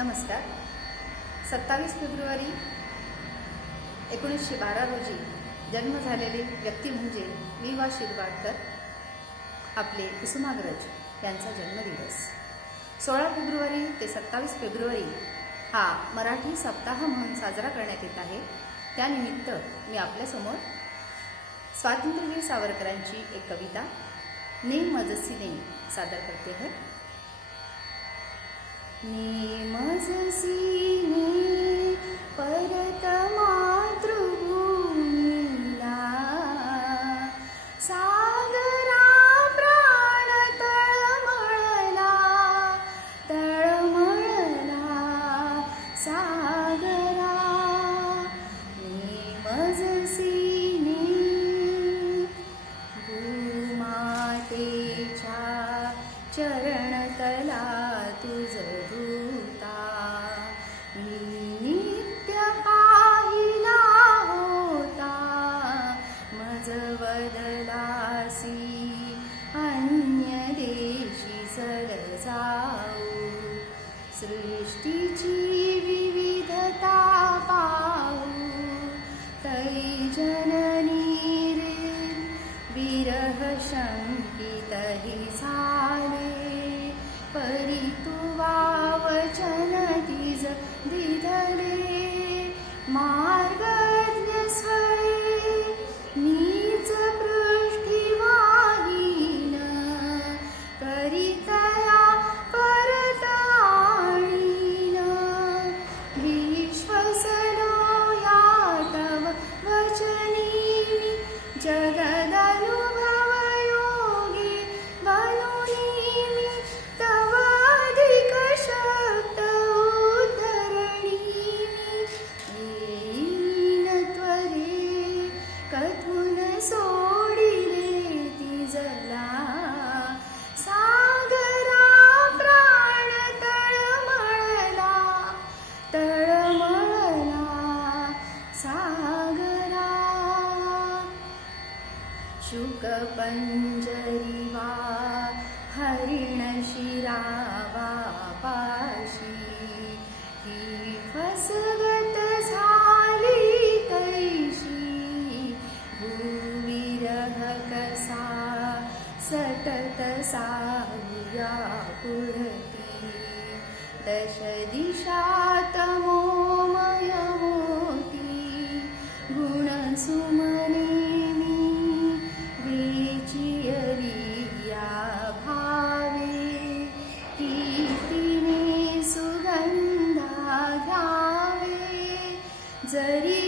नमस्कार. 27 फेब्रुवारी 1912 रोजी जन्म झालेले व्यक्ती म्हणजे वि.वा. शिरवाडकर, आपले कुसुमाग्रज यांचा जन्मदिवस. 16 फेब्रुवारी ते 27 फेब्रुवारी हा मराठी सप्ताह म्हणून साजरा करण्यात येत आहे. त्यानिमित्त मी आपल्यासमोर स्वातंत्र्यवीर सावरकरांची एक कविता ने मजसीने सादर करते है. नेमजसीने परत मातृभूमीला, सागरा प्राण तळमळला, तळमळला सागरा. नेमजसीने भूमातेच्या चरणतला तुझ दूता, नित्य पाहिला होता, मज बदलासी अन्य देशी चल जाऊ. सृष्टीची विविधता पाहू, तै जननी रे विरह शंकित हि झाले. परी तुवा वचन तिज दिधले, मार्गज्ञ स्वळे नीच पृष्ठीवाहीन, करितया परत आणीन. विश्वसनो या तव वचनी, जगदनुभव योगी बनुनी मी. तव अधिक शक्त उद्धरणी येईन त्वरे, कथून सोडिले तिजला. सागरा प्राण तळमळला, तळमळला सागरा. शुक पंजरी वा हरिण शिरावा पाशी, ही फसगत झाली कैशी. भूविरह कसा सतत साहुया पुढती, दश दिशात मोमय मोती. गुण सुमने मी वेचियलिया भावे, कीर्तीने सुगंधा घ्यावे. जरी